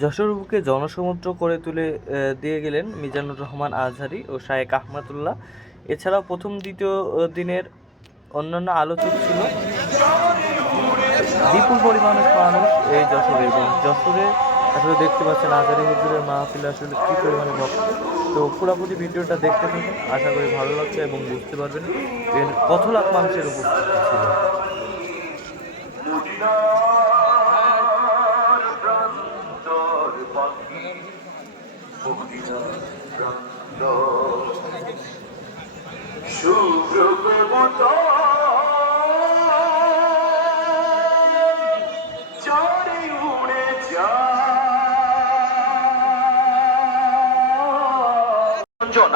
যশোর বুকে জনসমুদ্র করে তুলে দিয়ে গেলেন মিজানুর রহমান আজহারি ও শায়েক আহমদুল্লাহ। এছাড়াও প্রথম, দ্বিতীয় দিনের অন্যান্য আলোচক ছিল বিপুল পরিমাণ মানুষ এই যশোরে এবং যশোরে আসলে দেখতে পাচ্ছেন আজহারি হুজুরের মাহফিলে আসলে কী পরিমাণে ভক্ত। তো পুরোপুরি ভিডিওটা দেখতে থাকুন, আশা করি ভালো লাগছে এবং বুঝতে পারবেন কত লাখ মানুষের উপস্থিতি ছিল।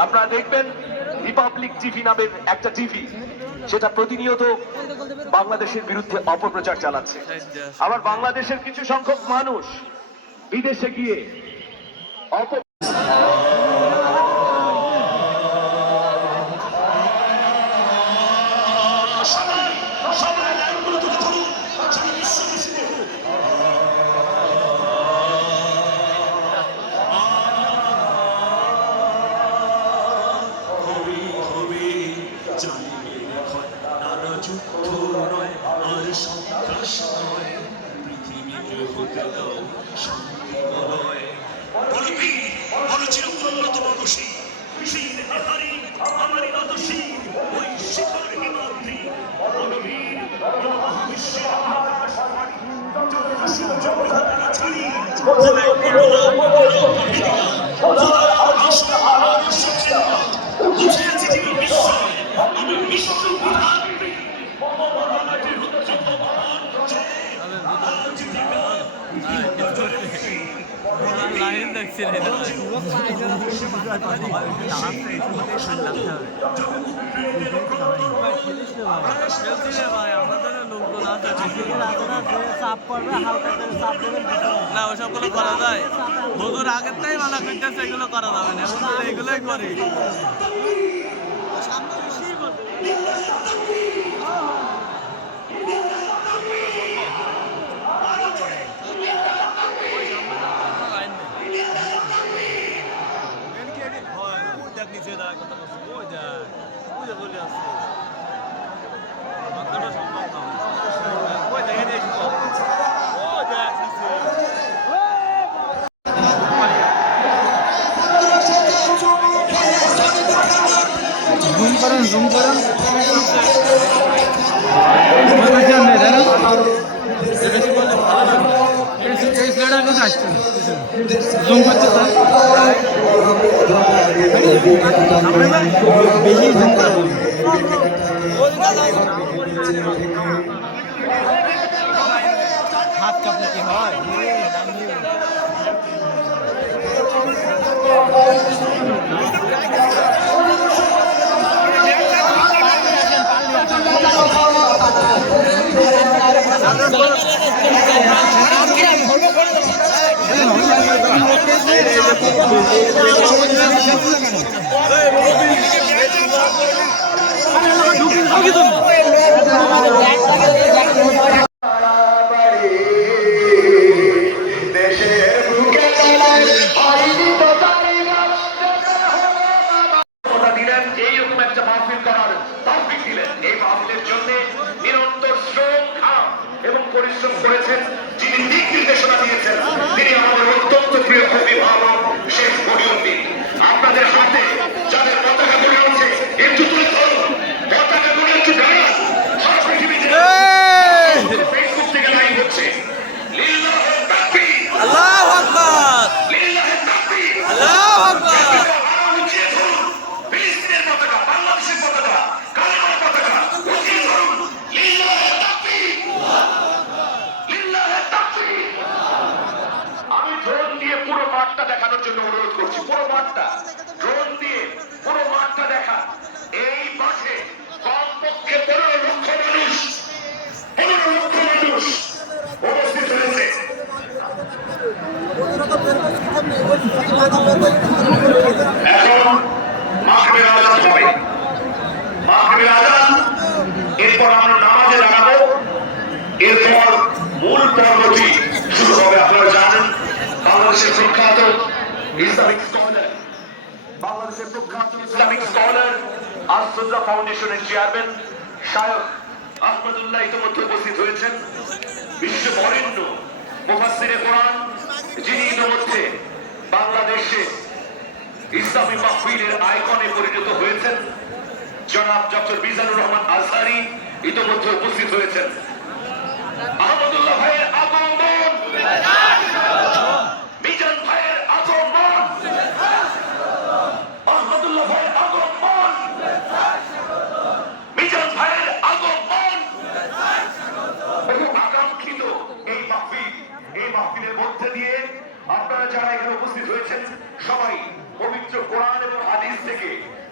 আপনারা দেখবেন রিপাবলিক টিভি নামের একটা টিভি সেটা প্রতিনিয়ত বাংলাদেশের বিরুদ্ধে অপপ্রচার চালাচ্ছে। আবার বাংলাদেশের কিছু সংখ্যক মানুষ বিদেশে গিয়ে অপ সূর্য গ্রহণা ছাড়ি জেলায় বলো বলো মহিলা জোড়া রাষ্ট্র আদর্শ কেন্দ্র বুঝে আছি যে বিস্ময় আমি বিশ্ব বিধাত্রী মমবরণাটি রুদ্র ভগবান আজ দিগা লাইন দেখছি না ওসবগুলো করা যায় হুজুর আগের তাই মানা করতেছে এগুলো করা যাবে না হুজুর এগুলোই করি দিলেন এইরকম একটা মাহফিল করার তৌফিক দিলেন। এই মাহফিলের জন্য পরিশ্রম করেছেন, যিনি দিক নির্দেশনা দিয়েছেন, তিনি আমাদের অত্যন্ত প্রিয় অভিভাবক শেখ মরিয়ন্দিন আপনাদের হাতে যাদের পতাকা আজান, এরপর আমরা নামাজে দাঁড়াবো এরপর মূল পর্বটি শুরু হবে, আপনারা জানেন, বাংলাদেশের প্রখ্যাত ইসলামিক স্কলার, বাংলাদেশের প্রখ্যাত ইসলামিক স্কলার আসুদ্দা ফাউন্ডেশনের চেয়ারম্যান শায়ক আহমদুল্লাহ ইতিমধ্যে উপস্থিত হয়েছেন। বিশ্ব বরেণ্য মুফাসসিরে কোরআন, যিনি ইতিমধ্যে বাংলাদেশে ইসলামী মাহফিলের আইকনে পরিণত হয়েছেন। জনাব ডক্টর মিজানুর রহমান আজহারি ইতিমধ্যে উপস্থিত হয়েছেন। আহমদুল্লাহ ভাইয়ের আগমন। এই এই মধ্যে দিয়ে আপনারা যারা এখানে উপস্থিত হয়েছেন, সবাই পবিত্র কোরআন এবং হাদিস থেকে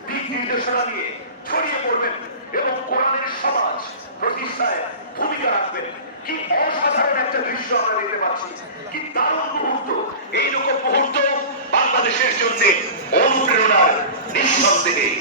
দিক নির্দেশনা নিয়ে ছড়িয়ে পড়বেন এবং কোরআনের সমাজ প্রতিষ্ঠায় ভূমিকা রাখবেন। কি অসাধারণ একটা দৃশ্য আমরা দেখতে পাচ্ছি। কি দারুণ মুহূর্ত। এই রকম মুহূর্ত বাংলাদেশের জন্য অনুপ্রেরণার নিঃসন্দেহে। কি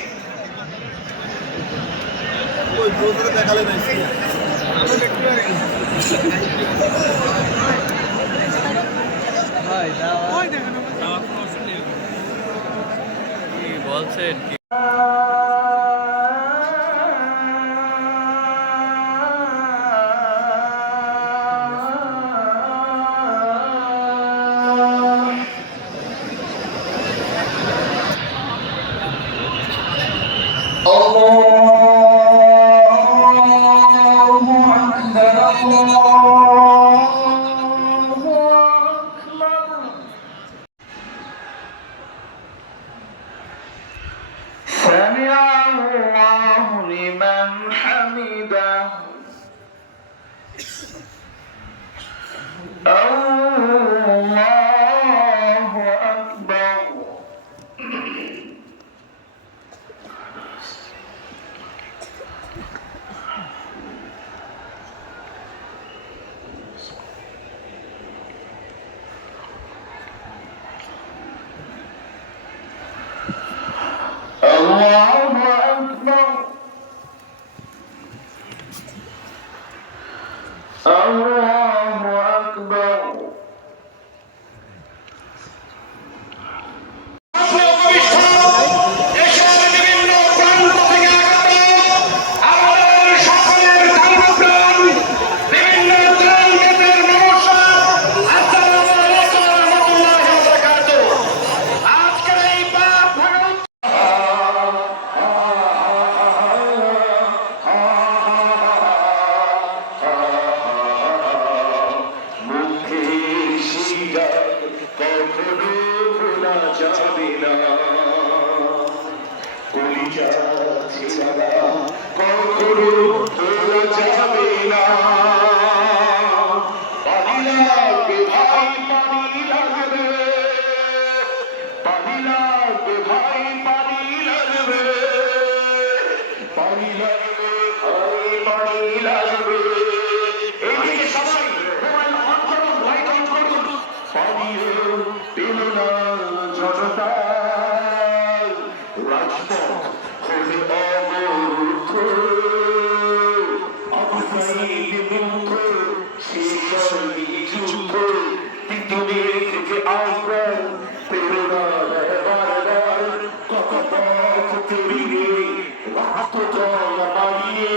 রক্ত জল মারিয়ে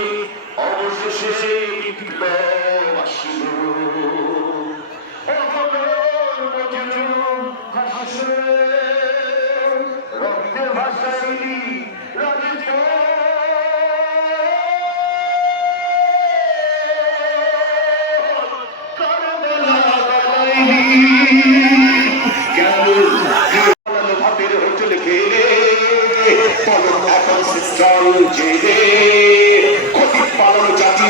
অবশেষে বিপ্লব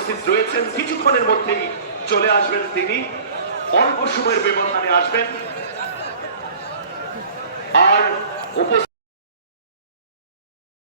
উপস্থিত রয়েছেন। কিছুক্ষণের মধ্যেই চলে আসবেন তিনি। অল্প সময়ের ব্যবধানে আসবেন। আর উপস্থিত